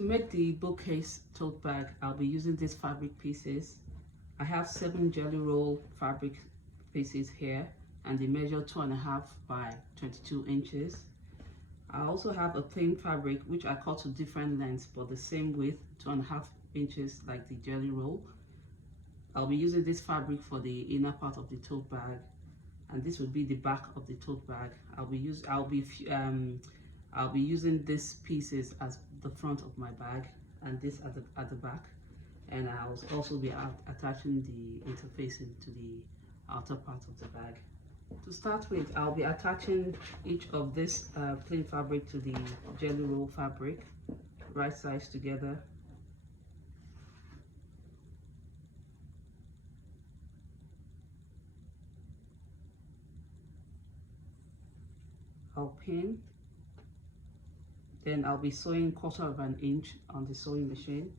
To make the bookcase tote bag, I'll be using these fabric pieces. I have 7 jelly roll fabric pieces here, and they measure 2.5 by 22 inches. I also have a plain fabric which I cut to different lengths but the same width, 2.5 inches like the jelly roll. I'll be using this fabric for the inner part of the tote bag, and this will be the back of the tote bag. I'll be using these pieces as the front of my bag and this at the back, and I'll also be attaching the interfacing to the outer part of the bag. To start with, I'll be attaching each of this plain fabric to the jelly roll fabric, right sides together. I'll pin, then I'll be sewing 1/4 inch on the sewing machine.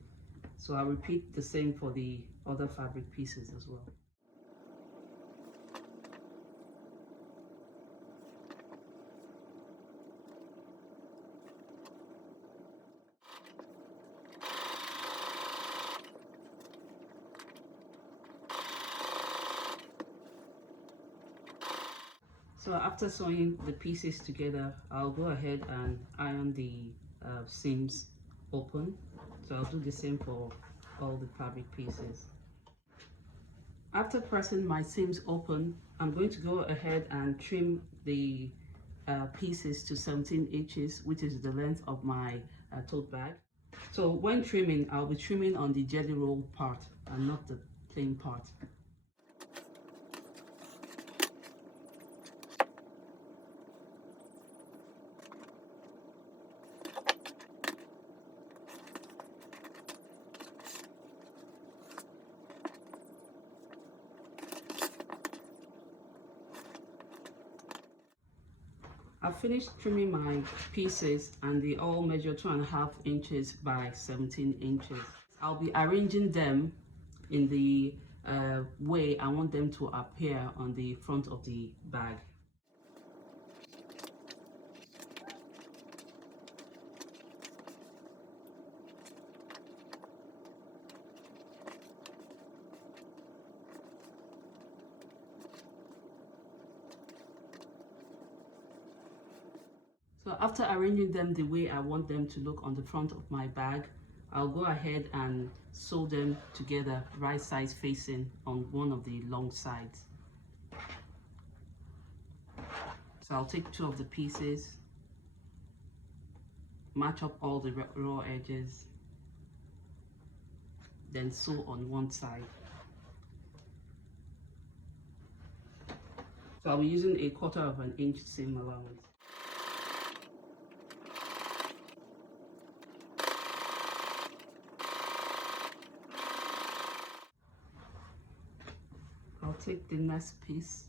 So I'll repeat the same for the other fabric pieces as well. So after sewing the pieces together, I'll go ahead and iron the seams open. So I'll do the same for all the fabric pieces. After pressing my seams open, I'm going to go ahead and trim the pieces to 17 inches, which is the length of my tote bag. So when trimming, I'll be trimming on the jelly roll part and not the plain part. I've finished trimming my pieces and they all measure 2.5 inches by 17 inches. I'll be arranging them in the way I want them to appear on the front of the bag. So after arranging them the way I want them to look on the front of my bag, I'll go ahead and sew them together right sides facing on one of the long sides. So I'll take 2 of the pieces, match up all the raw edges, then sew on one side. So I'll be using a 1/4 inch seam allowance. I'll take the next piece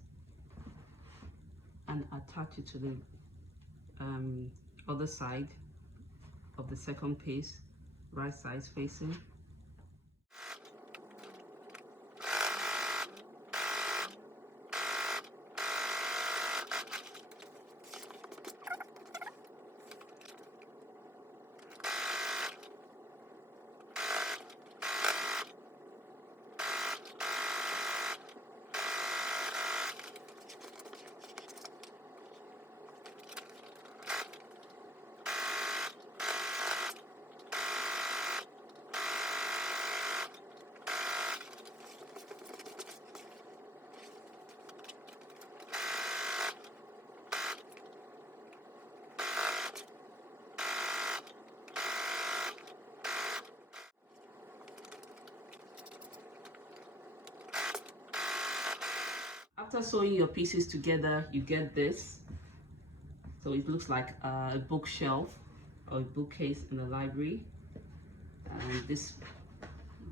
and attach it to the other side of the second piece, right sides facing. After sewing your pieces together, you get this. So it looks like a bookshelf or a bookcase in a library. And this is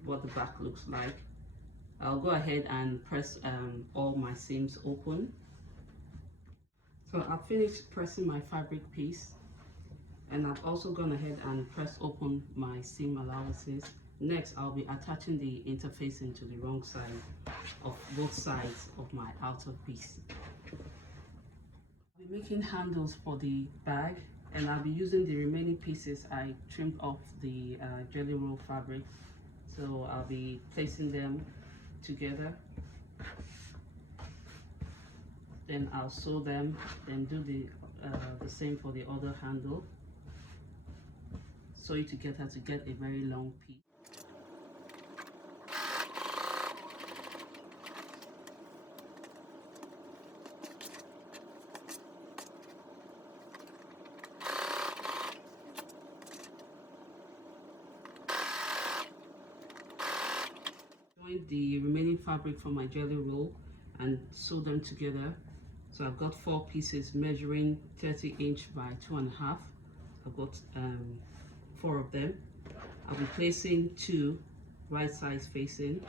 what the back looks like. I'll go ahead and press all my seams open. So I've finished pressing my fabric piece, and I've also gone ahead and pressed open my seam allowances. Next, I'll be attaching the interfacing to the wrong side of both sides of my outer piece. I'll be making handles for the bag, And I'll be using the remaining pieces I trimmed off the jelly roll fabric. So I'll be placing them together. Then I'll sew them, then do the same for the other handle. Sew it together to get a very long piece. Join the remaining fabric from my jelly roll and sew them together. So I've got 4 pieces measuring 30 inch by 2.5. I've got 4 of them. I'll be placing 2 right sides facing.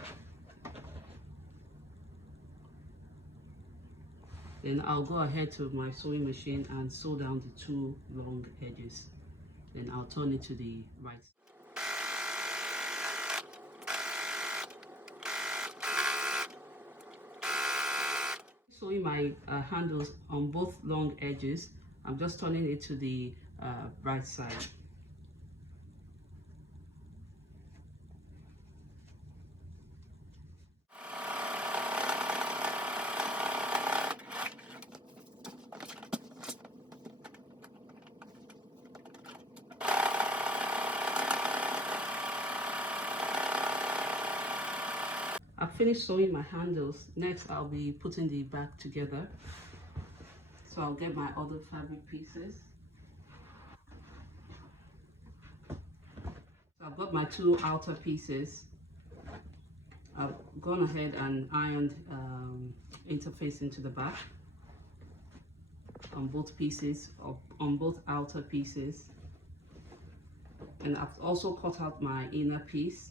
Then I'll go ahead to my sewing machine and sew down the 2 long edges. Then I'll turn it to the right. Sewing my handles on both long edges, I'm just turning it to the right side. I've finished sewing my handles. Next, I'll be putting the back together. So I'll get my other fabric pieces. So I've got my 2 outer pieces. I've gone ahead and ironed interfacing to the back on both pieces, on both outer pieces. And I've also cut out my inner piece,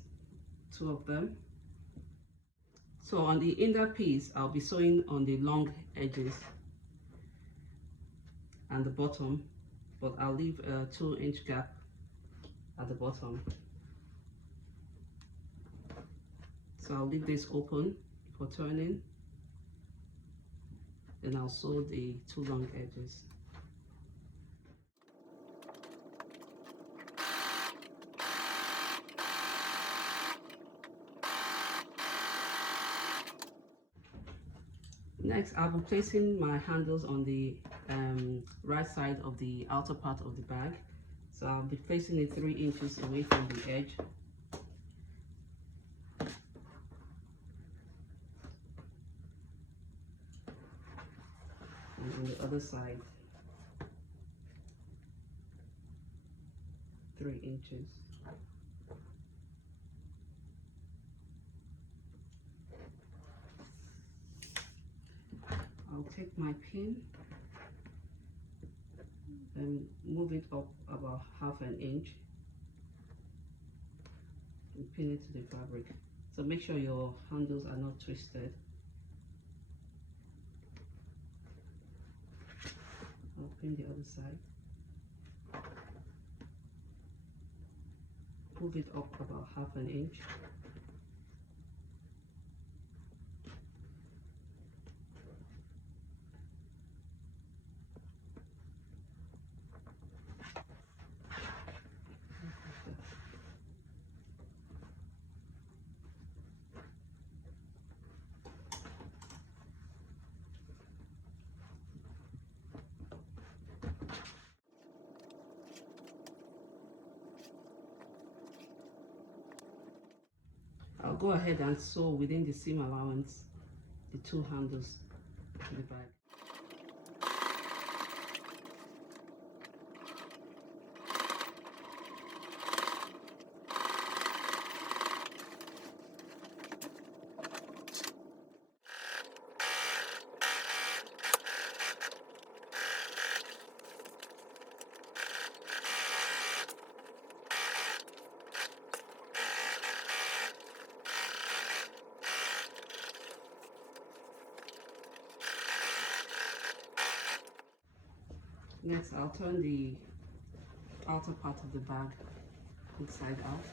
2 of them. So on the inner piece, I'll be sewing on the long edges and the bottom, but I'll leave a 2-inch gap at the bottom. So I'll leave this open for turning. Then I'll sew the 2 long edges. Next, I'll be placing my handles on the right side of the outer part of the bag. So I'll be placing it 3 inches away from the edge. And on the other side, 3 inches. I'll take my pin and move it up about 1/2 inch and pin it to the fabric. So make sure your handles are not twisted. I'll pin the other side. Move it up about 1/2 inch. I'll go ahead and sew within the seam allowance the 2 handles to the bag. Next, I'll turn the outer part of the bag inside out.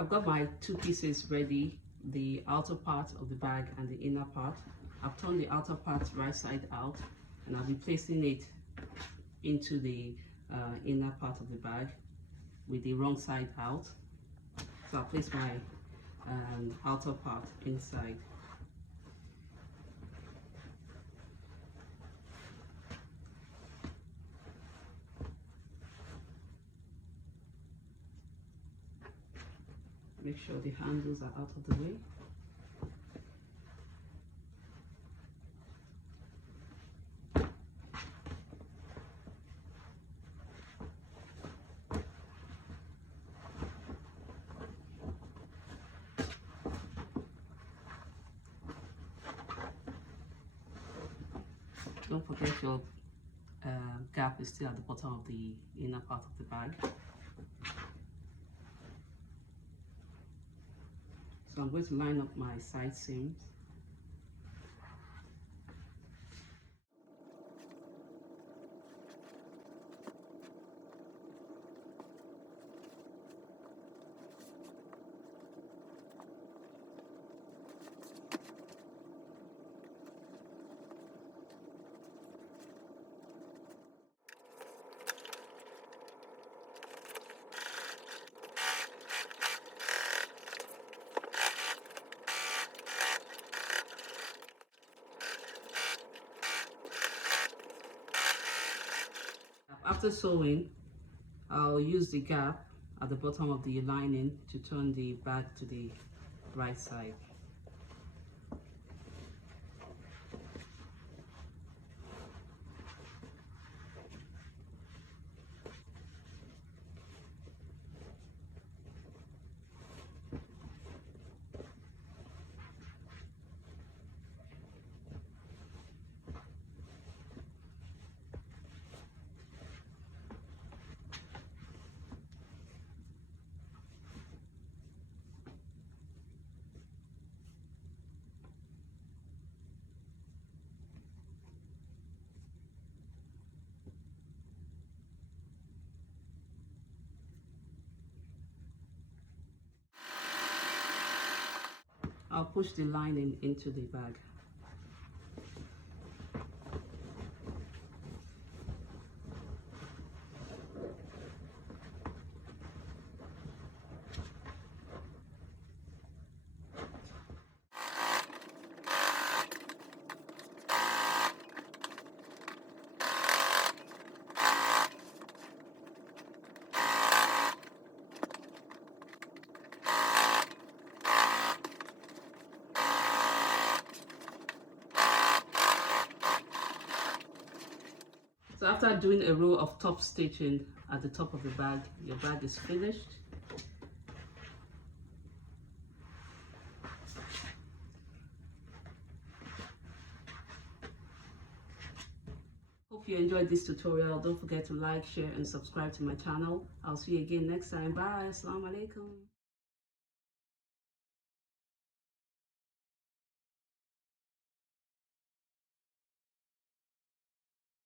I've got my two pieces ready, the outer part of the bag and the inner part. I've turned the outer part right side out, and I'll be placing it into the inner part of the bag with the wrong side out. So I'll place my outer part inside. Make sure the handles are out of the way. Don't forget your gap is still at the bottom of the inner part of the bag. So I'm going to line up my side seams. After sewing, I'll use the gap at the bottom of the lining to turn the bag to the right side. I'll push the lining into the bag. So after doing a row of top stitching at the top of the bag, your bag is finished. Hope you enjoyed this tutorial. Don't forget to like, share and subscribe to my channel. I'll see you again next time. Bye. Assalamu alaikum.